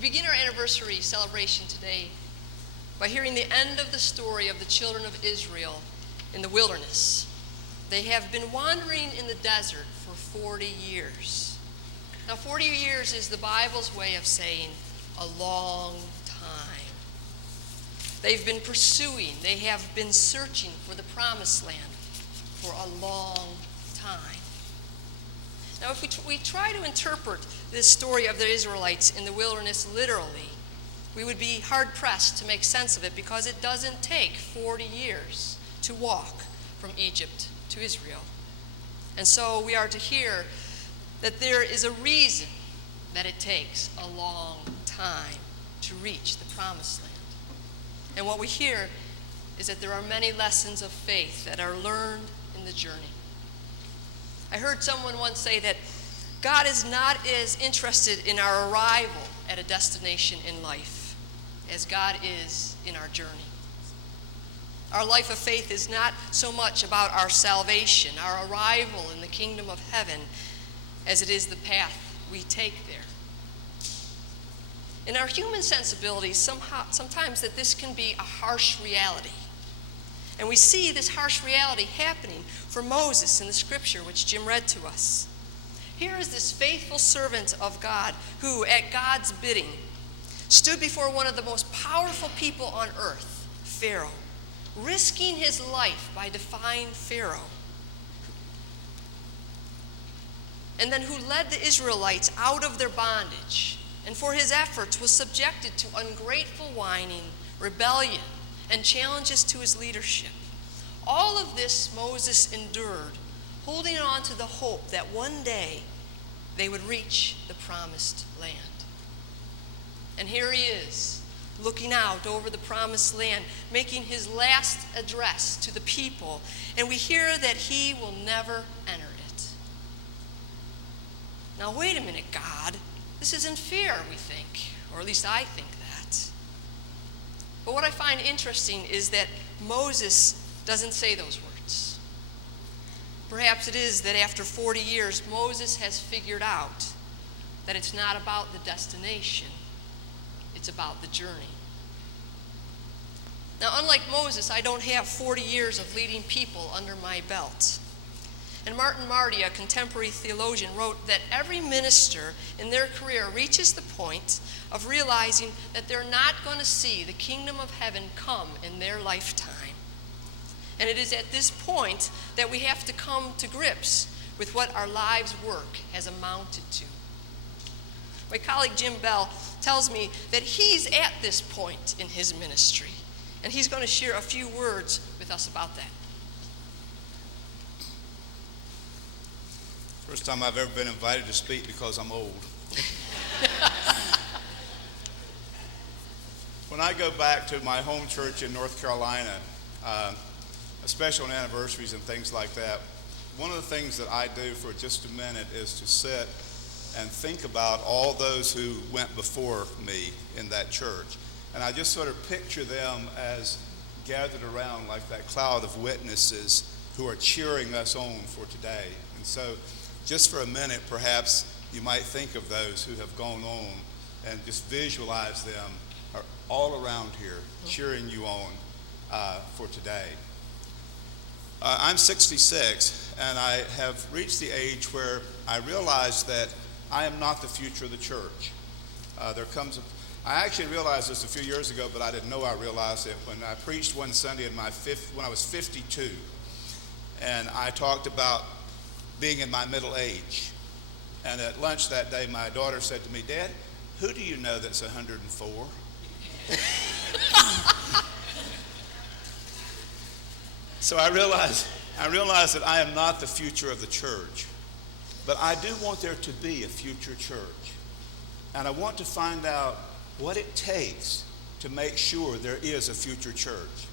We begin our anniversary celebration today by hearing the end of the story of the children of Israel in the wilderness. They have been wandering in the desert for 40 years. Now, 40 years is the Bible's way of saying a long time. They've been pursuing, they have been searching for the promised land for a long time. Now, if we try to interpret this story of the Israelites in the wilderness literally, we would be hard-pressed to make sense of it because it doesn't take 40 years to walk from Egypt to Israel. And so we are to hear that there is a reason that it takes a long time to reach the promised land. And what we hear is that there are many lessons of faith that are learned in the journey. I heard someone once say that God is not as interested in our arrival at a destination in life as God is in our journey. Our life of faith is not so much about our salvation, our arrival in the kingdom of heaven, as it is the path we take there. In our human sensibilities, sometimes that this can be a harsh reality. And we see this harsh reality happening for Moses in the scripture, which Jim read to us. Here is this faithful servant of God who, at God's bidding, stood before one of the most powerful people on earth, Pharaoh, risking his life by defying Pharaoh. And then who led the Israelites out of their bondage, and for his efforts was subjected to ungrateful whining, rebellion, and challenges to his leadership. All of this Moses endured, holding on to the hope that one day they would reach the promised land. And here he is, looking out over the promised land, making his last address to the people, and we hear that he will never enter it. Now, wait a minute, God. This isn't fair, we think, or at least I think that. But what I find interesting is that Moses doesn't say those words. Perhaps it is that after 40 years, Moses has figured out that it's not about the destination, it's about the journey. Now, unlike Moses, I don't have 40 years of leading people under my belt. And Martin Marty, a contemporary theologian, wrote that every minister in their career reaches the point of realizing that they're not going to see the kingdom of heaven come in their lifetime. And it is at this point that we have to come to grips with what our lives' work has amounted to. My colleague Jim Bell tells me that he's at this point in his ministry, and he's going to share a few words with us about that. First time I've ever been invited to speak because I'm old. When I go back to my home church in North Carolina, especially on anniversaries and things like that, one of the things that I do for just a minute is to sit and think about all those who went before me in that church. And I just sort of picture them as gathered around like that cloud of witnesses who are cheering us on for today. And so just for a minute, perhaps you might think of those who have gone on and just visualize them are all around here cheering you on for today. I'm 66, and I have reached the age where I realize that I am not the future of the church. I actually realized this a few years ago, but I didn't know I realized it when I preached one Sunday when I was 52, and I talked about being in my middle age. And at lunch that day, my daughter said to me, "Dad, who do you know that's 104? So I realized that I am not the future of the church, but I do want there to be a future church. And I want to find out what it takes to make sure there is a future church.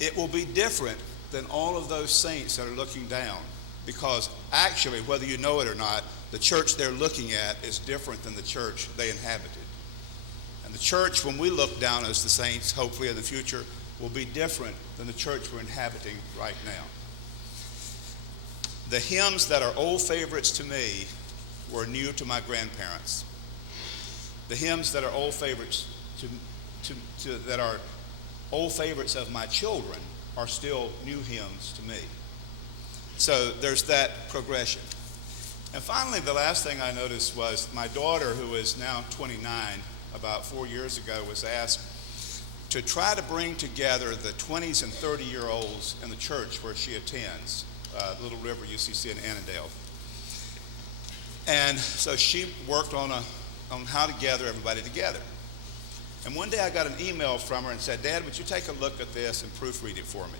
It will be different than all of those saints that are looking down, because actually, whether you know it or not, the church they're looking at is different than the church they inhabited. And the church, when we look down as the saints, hopefully in the future, will be different than the church we're inhabiting right now. The hymns that are old favorites to me were new to my grandparents. the hymns that are old favorites that are old favorites of my children are still new hymns to me. So there's that progression. And finally, the last thing I noticed was my daughter, who is now 29, about 4 years ago, was asked to try to bring together the 20s and 30-year-olds in the church where she attends, Little River UCC in Annandale. And so she worked on how to gather everybody together. And one day I got an email from her and said, "Dad, would you take a look at this and proofread it for me?"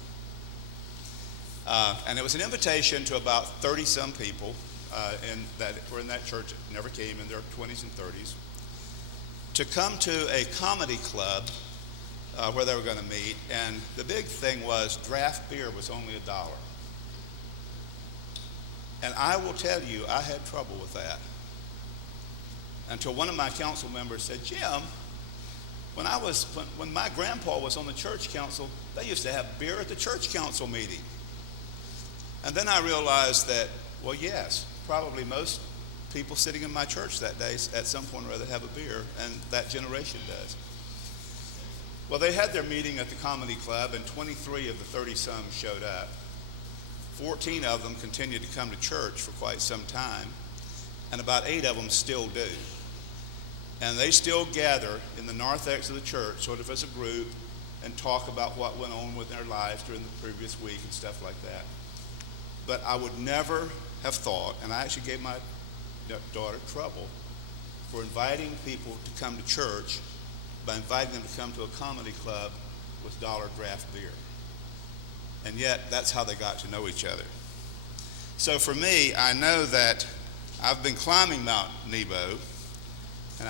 And it was an invitation to about 30-some people that were in that church that never came in their 20s and 30s to come to a comedy club where they were going to meet. And the big thing was draft beer was only $1. And I will tell you, I had trouble with that until one of my council members said, "Jim, when my grandpa was on the church council, they used to have beer at the church council meeting." And then I realized that, well, yes, probably most people sitting in my church that day at some point or other have a beer, and that generation does. Well, they had their meeting at the comedy club, and 23 of the 30-some showed up. 14 of them continued to come to church for quite some time, and about 8 of them still do. And they still gather in the narthex of the church, sort of as a group, and talk about what went on with their lives during the previous week and stuff like that. But I would never have thought, and I actually gave my daughter trouble for inviting people to come to church by inviting them to come to a comedy club with $1 draft beer. And yet, that's how they got to know each other. So for me, I know that I've been climbing Mount Nebo, and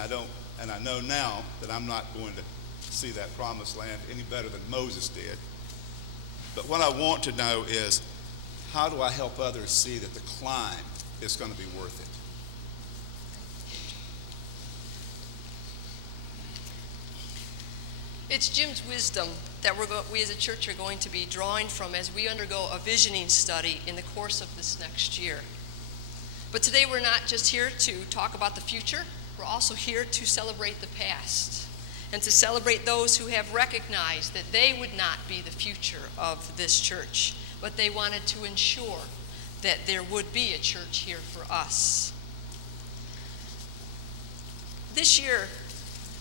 I know now that I'm not going to see that promised land any better than Moses did. But what I want to know is, how do I help others see that the climb is going to be worth it? It's Jim's wisdom that we as a church are going to be drawing from as we undergo a visioning study in the course of this next year. But today we're not just here to talk about the future, we're also here to celebrate the past and to celebrate those who have recognized that they would not be the future of this church, but they wanted to ensure that there would be a church here for us. This year,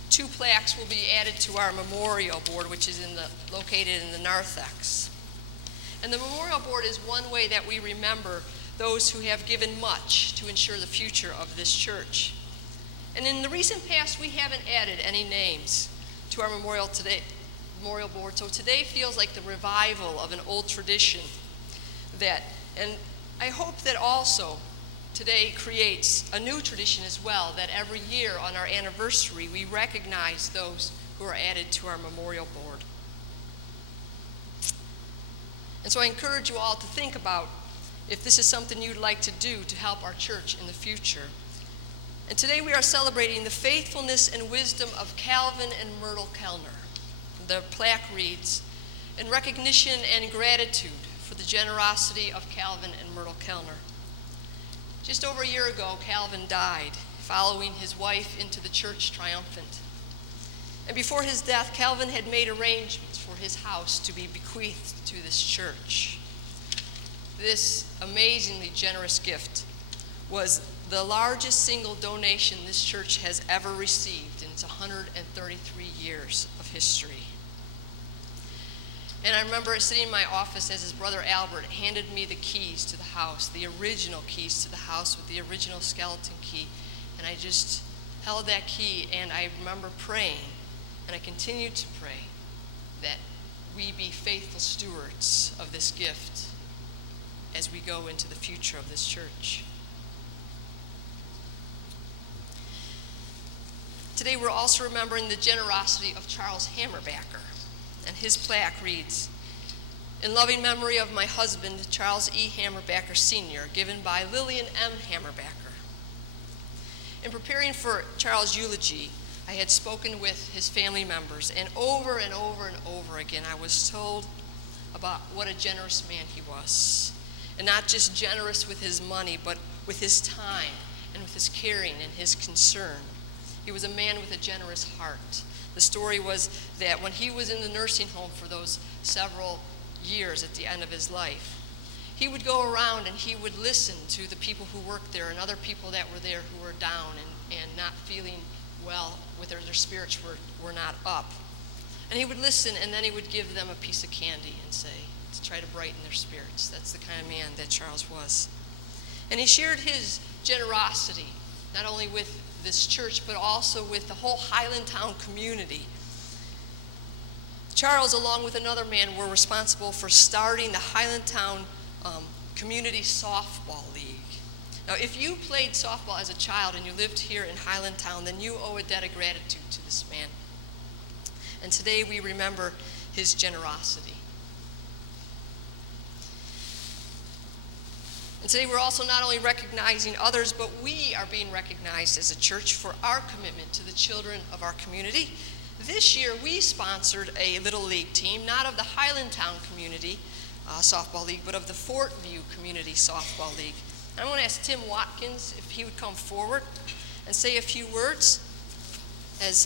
2 plaques will be added to our memorial board, which is located in the narthex. And the memorial board is one way that we remember those who have given much to ensure the future of this church. And in the recent past, we haven't added any names to our memorial board. So today feels like the revival of an old tradition and I hope that also today creates a new tradition as well, that every year on our anniversary, we recognize those who are added to our memorial board. And so I encourage you all to think about if this is something you'd like to do to help our church in the future. And today we are celebrating the faithfulness and wisdom of Calvin and Myrtle Kellner. The plaque reads, "In recognition and gratitude for the generosity of Calvin and Myrtle Kellner." Just over a year ago, Calvin died, following his wife into the church triumphant. And before his death, Calvin had made arrangements for his house to be bequeathed to this church. This amazingly generous gift was the largest single donation this church has ever received in its 133 years of history. And I remember sitting in my office as his brother Albert handed me the keys to the house, the original keys to the house with the original skeleton key. And I just held that key, and I remember praying, and I continue to pray, that we be faithful stewards of this gift as we go into the future of this church. Today we're also remembering the generosity of Charles Hammerbacker. And his plaque reads, "In loving memory of my husband, Charles E. Hammerbacker Sr., given by Lillian M. Hammerbacker." In preparing for Charles' eulogy, I had spoken with his family members, and over and over and over again, I was told about what a generous man he was. And not just generous with his money, but with his time and with his caring and his concern. He was a man with a generous heart. The story was that when he was in the nursing home for those several years at the end of his life, he would go around and he would listen to the people who worked there and other people that were there who were down and not feeling well, with their spirits were not up. And he would listen, and then he would give them a piece of candy and say, to try to brighten their spirits. That's the kind of man that Charles was. And he shared his generosity, not only with this church, but also with the whole Highlandtown community. Charles, along with another man, were responsible for starting the Highlandtown Community Softball League. Now, if you played softball as a child and you lived here in Highlandtown, then you owe a debt of gratitude to this man. And today we remember his generosity. And today we're also not only recognizing others, but we are being recognized as a church for our commitment to the children of our community. This year we sponsored a Little League team, not of the Highlandtown Community Softball League, but of the Fort View Community Softball League. I want to ask Tim Watkins if he would come forward and say a few words as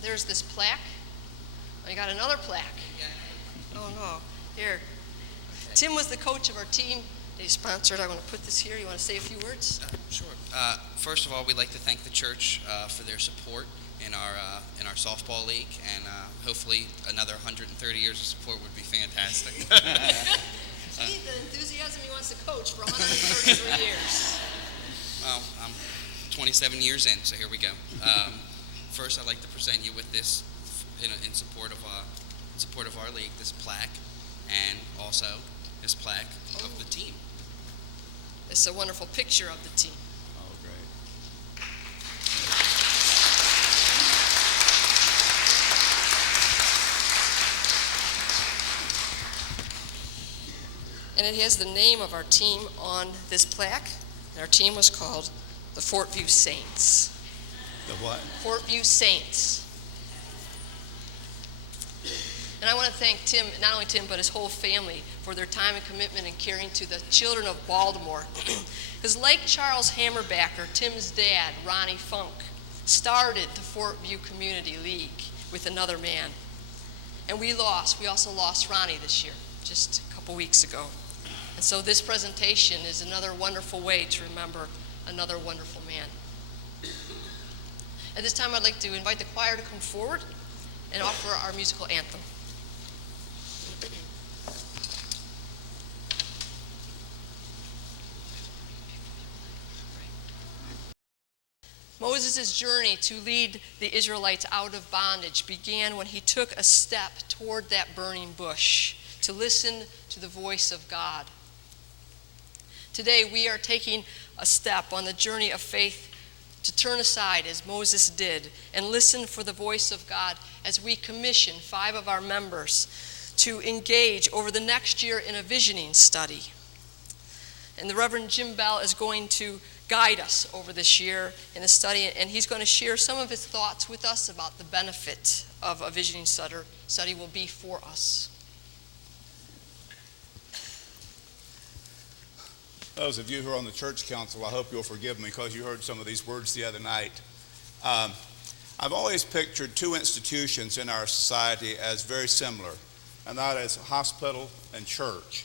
there's this plaque. I got another plaque. Oh no, here. Tim was the coach of our team. He sponsored. I want to put this here. You want to say a few words? Sure. First of all, we'd like to thank the church for their support in our softball league, and hopefully another 130 years of support would be fantastic. See, the enthusiasm he wants to coach for 133 years. Well, I'm 27 years in, so here we go. First, I'd like to present you with this in support of our league, this plaque, and also this plaque of the team. It's a wonderful picture of the team. Oh, great. And it has the name of our team on this plaque. And our team was called the Fort View Saints. The what? Fort View Saints. And I want to thank Tim, not only Tim, but his whole family for their time and commitment in caring to the children of Baltimore. Because like Charles Hammerbacker, Tim's dad, Ronnie Funk, started the Fort View Community League with another man. And we also lost Ronnie this year, just a couple weeks ago. And so this presentation is another wonderful way to remember another wonderful man. At this time, I'd like to invite the choir to come forward and offer our musical anthem. Moses' journey to lead the Israelites out of bondage began when he took a step toward that burning bush to listen to the voice of God. Today, we are taking a step on the journey of faith to turn aside as Moses did and listen for the voice of God as we commission 5 of our members to engage over the next year in a visioning study. And the Reverend Jim Bell is going to guide us over this year in the study, and he's going to share some of his thoughts with us about the benefit of a visioning study will be for us. Those of you who are on the church council, I hope you'll forgive me because you heard some of these words the other night. I've always pictured 2 institutions in our society as very similar, and that is hospital and church.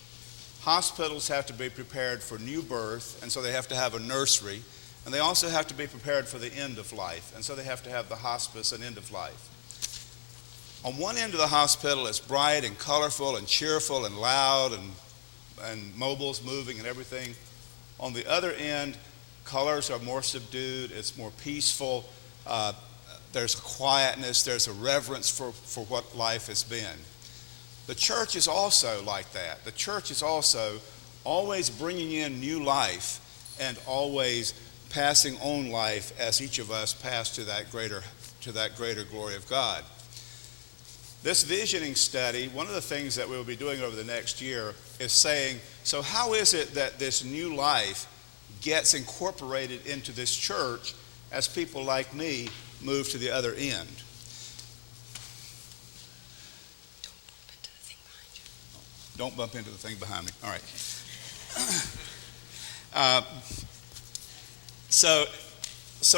Hospitals have to be prepared for new birth, and so they have to have a nursery, and they also have to be prepared for the end of life, and so they have to have the hospice and end of life. On one end of the hospital, it's bright and colorful and cheerful and loud and mobiles moving and everything. On the other end, colors are more subdued, it's more peaceful, there's a quietness, there's a reverence for what life has been. The church is also like that. The church is also always bringing in new life and always passing on life as each of us pass to that greater glory of God. This visioning study, one of the things that we'll be doing over the next year is saying, so how is it that this new life gets incorporated into this church as people like me move to the other end? Don't bump into the thing behind me. All right. So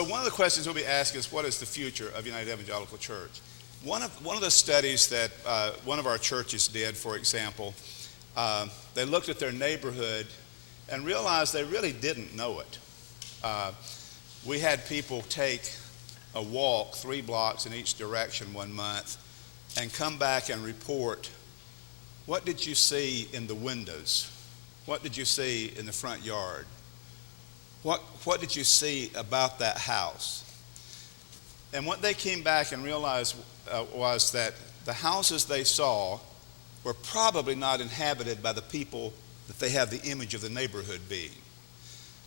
one of the questions we'll be asking is, what is the future of United Evangelical Church? One of the studies that one of our churches did, for example, they looked at their neighborhood and realized they really didn't know it. We had people take a walk 3 blocks in each direction one month and come back and report, what did you see in the windows? What did you see in the front yard? What did you see about that house? And what they came back and realized was that the houses they saw were probably not inhabited by the people that they have the image of the neighborhood being.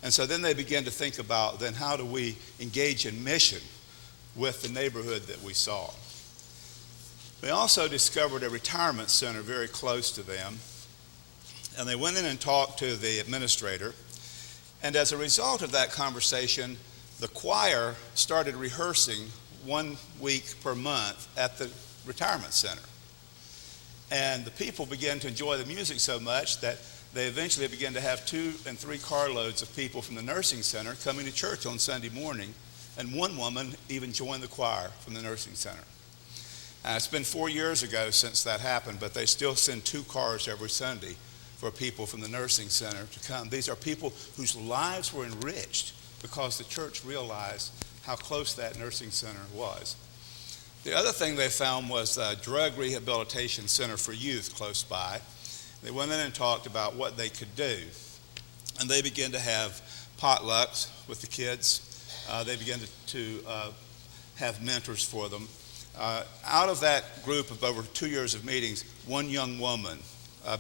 And so then they began to think about, then how do we engage in mission with the neighborhood that we saw? They also discovered a retirement center very close to them, and they went in and talked to the administrator. And as a result of that conversation, the choir started rehearsing 1 week per month at the retirement center. And the people began to enjoy the music so much that they eventually began to have 2 and 3 carloads of people from the nursing center coming to church on Sunday morning. And one woman even joined the choir from the nursing center. It's been 4 years ago since that happened, but they still send 2 cars every Sunday for people from the nursing center to come. These are people whose lives were enriched because the church realized how close that nursing center was. The other thing they found was a drug rehabilitation center for youth close by. They went in and talked about what they could do. And they began to have potlucks with the kids. They began to have mentors for them. Out of that group of over 2 years of meetings, one young woman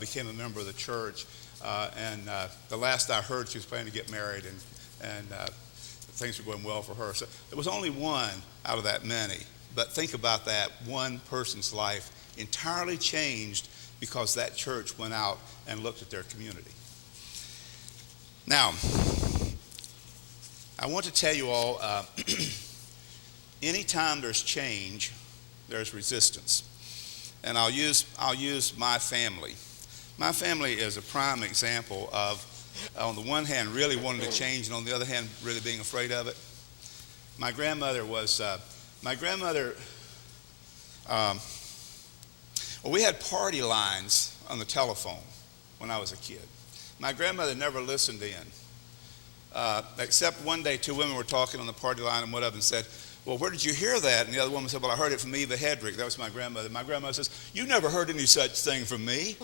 became a member of the church. And the last I heard, she was planning to get married, and things were going well for her. So there was only one out of that many. But think about that, one person's life entirely changed because that church went out and looked at their community. Now, I want to tell you all, anytime there's change, there's resistance. And I'll use my family. My family is a prime example of, on the one hand, really wanting to change, and on the other hand, really being afraid of it. My grandmother was, we had party lines on the telephone when I was a kid. My grandmother never listened in, except one day 2 women were talking on the party line, and one of them said, "Well, where did you hear that?" And the other woman said, "Well, I heard it from Eva Hedrick." That was my grandmother. My grandmother says, "You never heard any such thing from me."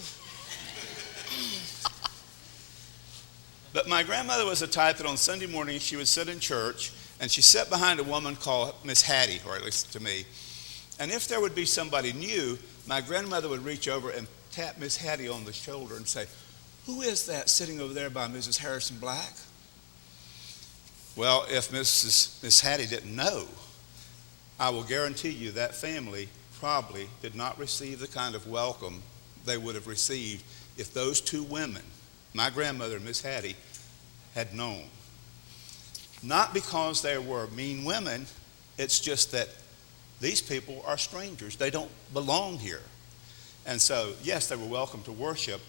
But my grandmother was the type that on Sunday morning she would sit in church, and she sat behind a woman called Miss Hattie, or at least to me. And if there would be somebody new, my grandmother would reach over and tap Miss Hattie on the shoulder and say, "Who is that sitting over there by Mrs. Harrison Black?" Well, if Miss Hattie didn't know, I will guarantee you that family probably did not receive the kind of welcome they would have received if those 2 women, my grandmother and Miss Hattie, had known. Not because they were mean women, it's just that these people are strangers. They don't belong here. And so, yes, they were welcome to worship,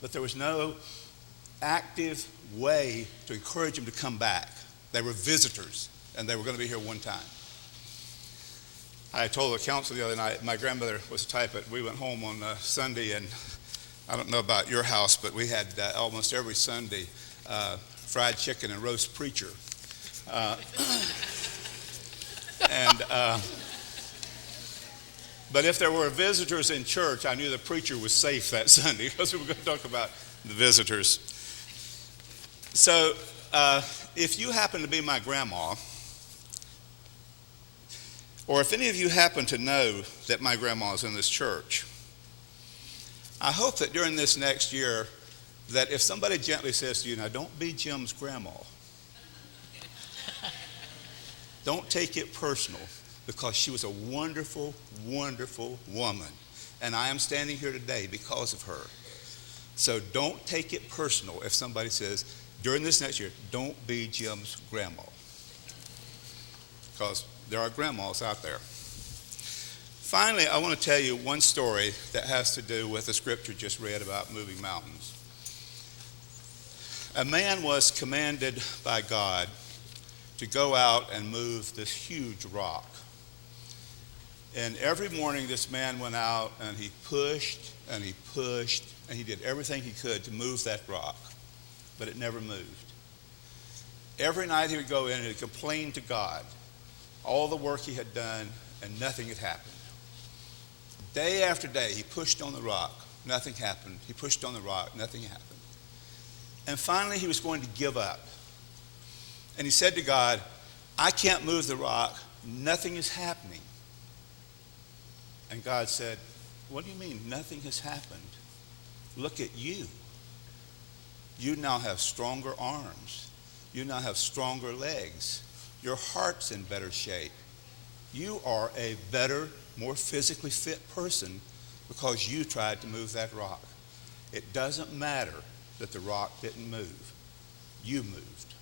but there was no active way to encourage them to come back. They were visitors, and they were going to be here one time. I told the council the other night, my grandmother was the type that we went home on Sunday, and I don't know about your house, but we had almost every Sunday fried chicken and roast preacher. But if there were visitors in church, I knew the preacher was safe that Sunday because we were going to talk about the visitors. So if you happen to be my grandma, or if any of you happen to know that my grandma is in this church, I hope that during this next year that if somebody gently says to you, "Now don't be Jim's grandma," don't take it personal, because she was a wonderful, wonderful woman. And I am standing here today because of her. So don't take it personal if somebody says, during this next year, "Don't be Jim's grandma." Because there are grandmas out there. Finally, I want to tell you one story that has to do with the scripture just read about moving mountains. A man was commanded by God to go out and move this huge rock. And every morning this man went out and he pushed and he pushed and he did everything he could to move that rock, but it never moved. Every night he would go in and he'd complain to God all the work he had done, and nothing had happened. Day after day he pushed on the rock, nothing happened. He pushed on the rock, nothing happened. And finally he was going to give up. And he said to God, I can't move the rock, nothing is happening. And God said, what do you mean nothing has happened? Look at you. You now have stronger arms. You now have stronger legs. Your heart's in better shape. You are a better, more physically fit person because you tried to move that rock. It doesn't matter that the rock didn't move. You moved.